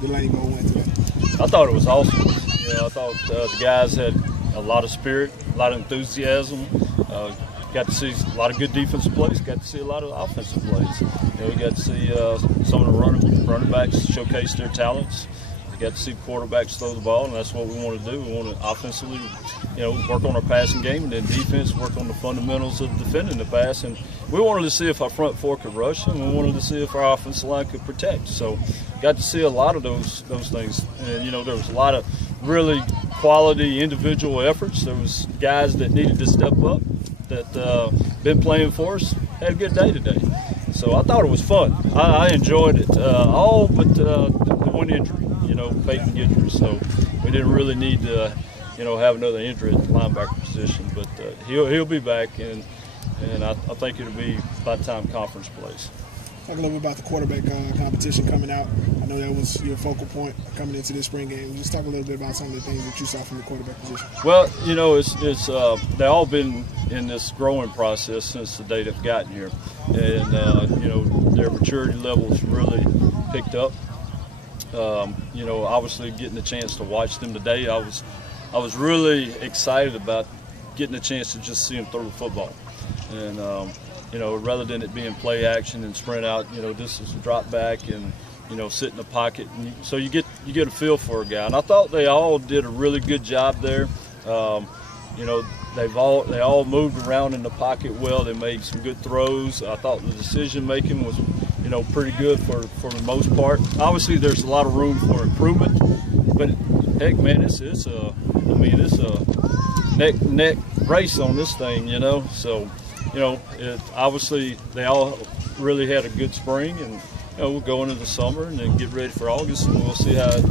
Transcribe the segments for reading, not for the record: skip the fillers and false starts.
Delaney Bowl went today? I thought it was awesome. I thought the guys had a lot of spirit, a lot of enthusiasm. Got to see a lot of good defensive plays. Got to see a lot of offensive plays. We got to see some of the running backs showcase their talents. We got to see quarterbacks throw the ball, and that's what we want to do. We want to offensively, work on our passing game, and then defense work on the fundamentals of defending the pass. And we wanted to see if our front four could rush, and we wanted to see if our offensive line could protect. So, got to see a lot of those things. And there was a lot of really quality individual efforts. There was guys that needed to step up that been playing for us. Had a good day today. So I thought it was fun. I enjoyed it. All but the one injury, faking injury. So we didn't really need to, have another injury at the linebacker position. But he'll be back, and I think it'll be by the time conference plays. Talk a little bit about the quarterback competition coming out. I know that was your focal point coming into this spring game. Just talk a little bit about some of the things that you saw from the quarterback position. Well, it's they've all been in this growing process since the day they've gotten here, and their maturity levels really picked up. Obviously getting the chance to watch them today, I was really excited about getting a chance to just see them throw the football, and rather than it being play action and sprint out, this is a drop back and sit in the pocket, and so you get a feel for a guy. And I thought they all did a really good job there. They all moved around in the pocket well. They made some good throws. I thought the decision making was pretty good for the most part. Obviously, there's a lot of room for improvement, but heck, man, it's a neck race on this thing, So, obviously they all really had a good spring, and we'll go into the summer and then get ready for August, and we'll see how it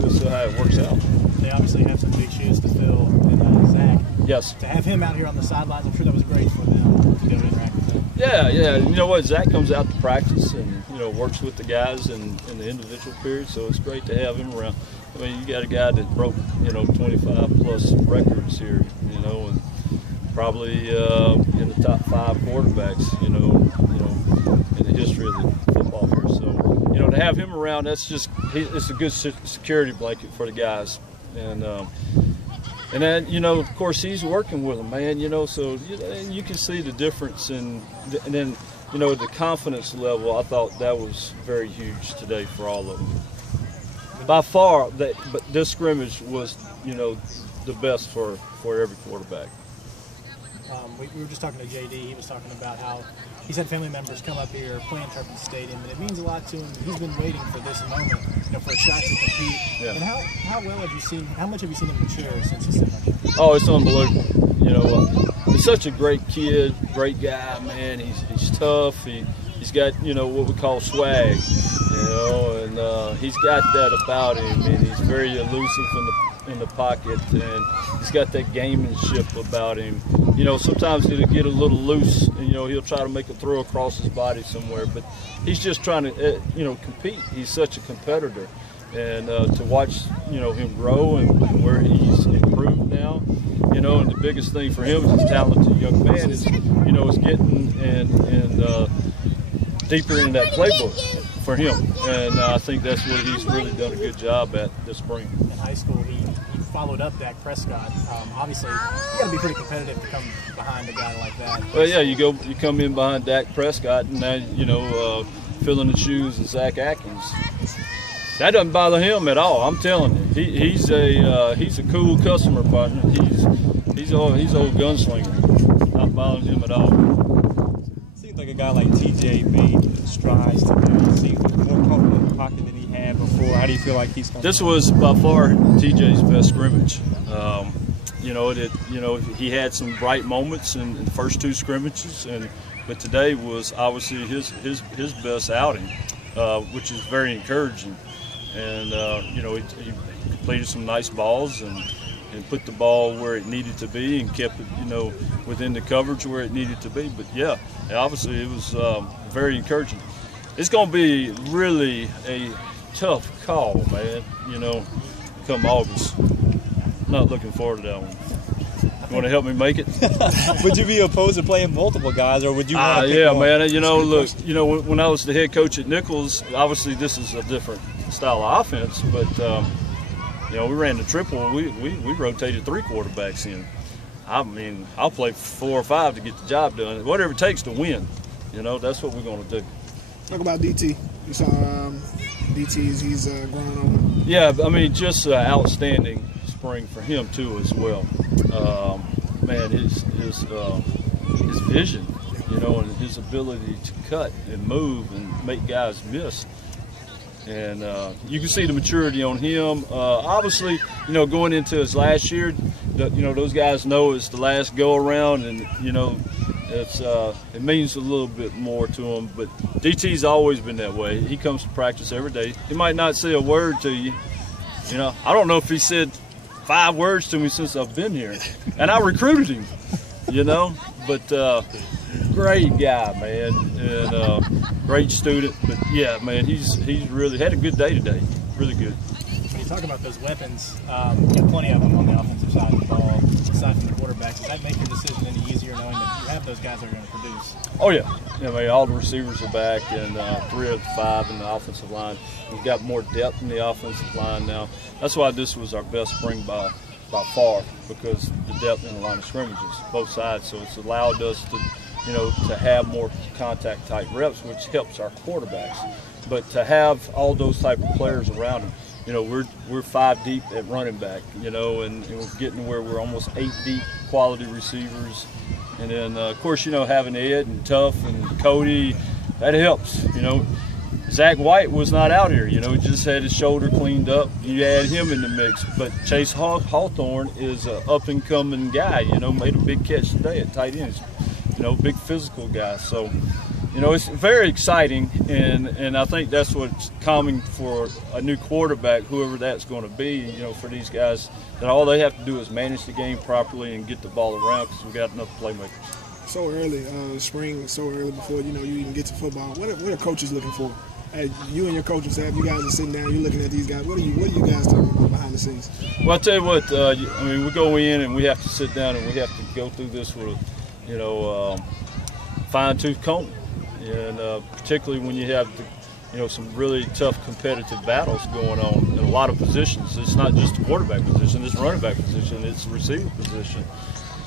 works out. They obviously have some big shoes to fill in Zach. Yes. To have him out here on the sidelines, I'm sure that was great for them to go interact with him. Yeah. You know what? Zach comes out to practice and works with the guys in the individual period, so it's great to have him around. I mean, you got a guy that broke 25 plus records here, and probably in the top 5 quarterbacks, in the history of the football here. So, to have him around, it's a good security blanket for the guys. And then, of course, he's working with them, man, so you can see the difference. And then, the confidence level, I thought that was very huge today for all of them. By far, but this scrimmage was, the best for every quarterback. We were just talking to JD. He was talking about how he's had family members come up here, play in Turpin Stadium, and it means a lot to him. He's been waiting for this moment, for a shot to compete. Yeah. And how much have you seen him mature since he's been here? Oh, it's unbelievable. He's such a great kid, great guy, man. He's tough. He's got what we call swag, and he's got that about him, and he's very elusive in the pocket, and he's got that gamemanship about him. Sometimes he'll get a little loose, and he'll try to make a throw across his body somewhere, but he's just trying to compete. He's such a competitor, and to watch him grow and where he's improved now, and the biggest thing for him as a talented young man is is getting and deeper in that playbook for him, and I think that's what he's really done a good job at this spring. In high school, he followed up Dak Prescott. Obviously, you got to be pretty competitive to come behind a guy like that. Well, yeah, you come in behind Dak Prescott, and now filling the shoes of Zach Atkins. That doesn't bother him at all. I'm telling you, he's a cool customer partner. He's old gunslinger. Not bothering him at all. Seems like a guy like TJ made strides today. He seems more comfortable in the pocket than he had before. How do you feel like he's coming? This was by far TJ's best scrimmage. He had some bright moments in the first 2 scrimmages, but today was obviously his best outing, which is very encouraging. And he completed some nice balls and put the ball where it needed to be and kept it within the coverage where it needed to be. But yeah, obviously it was very encouraging. It's going to be really a tough call, man, come August. I'm not looking forward to that one. You want to help me make it? Would you be opposed to playing multiple guys, or would you want to pick yeah, one? man. Look, when I was the head coach at Nichols, obviously this is a different style of offense, but you know, we ran the triple. We rotated 3 quarterbacks in. I mean, I'll play 4 or 5 to get the job done. Whatever it takes to win. You know, that's what we're going to do. Talk about DT. You saw DT's. He's growing on. Yeah, I mean, just outstanding spring for him too as well. Man, his vision, you know, and his ability to cut and move and make guys miss. And you can see the maturity on him. Obviously, you know, going into his last year, you know, those guys know it's the last go around, and you know, it means a little bit more to him. But DT's always been that way. He comes to practice every day. He might not say a word to you. You know, I don't know if he said 5 words to me since I've been here, and I recruited him. You know, but great guy, man, and great student. But yeah, man, he's really had a good day today. Really good. When you talk about those weapons, you have plenty of them on the offensive side of the ball, aside from the quarterbacks. Does that make your decision any easier knowing that you have those guys that are going to produce? Oh yeah, I mean, all the receivers are back, and 3 of the 5 in the offensive line. We've got more depth in the offensive line now. That's why this was our best spring by far, because the depth in the line of scrimmages, both sides. So it's allowed us to, you know, to have more contact type reps, which helps our quarterbacks. But to have all those type of players around them, you know, we're 5 deep at running back, you know, and we're getting to where we're almost 8 deep quality receivers. And then, of course, you know, having Ed and Tuff and Cody, that helps, you know. Zach White was not out here, you know, he just had his shoulder cleaned up. You add him in the mix. But Chase Hawthorne is an up-and-coming guy, you know, made a big catch today at tight ends, you know, big physical guy. So, you know, it's very exciting, and I think that's what's coming for a new quarterback, whoever that's going to be, you know, for these guys, that all they have to do is manage the game properly and get the ball around, because we've got enough playmakers. So early, spring, so early before, you know, you even get to football. What are coaches looking for? Hey, you and your coaching staff, you guys are sitting down, you're looking at these guys. What are you guys talking about behind the scenes? Well, I'll tell you what, I mean, we go in and we have to sit down and we have to go through this with, you know, fine-tooth comb. And particularly when you have, you know, some really tough competitive battles going on in a lot of positions. It's not just the quarterback position, it's running back position, it's the receiver position.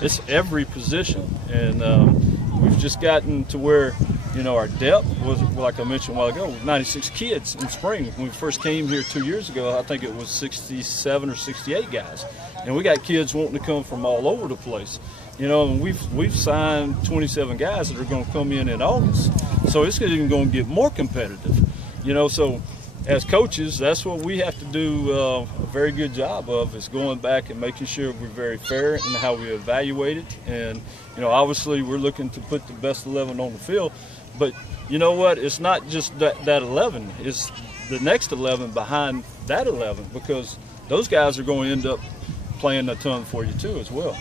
It's every position. And we've just gotten to where, you know, our depth was, like I mentioned a while ago, 96 kids in spring. When we first came here 2 years ago, I think it was 67 or 68 guys. And we got kids wanting to come from all over the place. You know, and we've signed 27 guys that are going to come in August. So it's even going to get more competitive. You know, so as coaches, that's what we have to do a very good job of, is going back and making sure we're very fair in how we evaluate it. And, you know, obviously we're looking to put the best 11 on the field. But you know what? It's not just that 11. It's the next 11 behind that 11, because those guys are going to end up playing a ton for you too as well.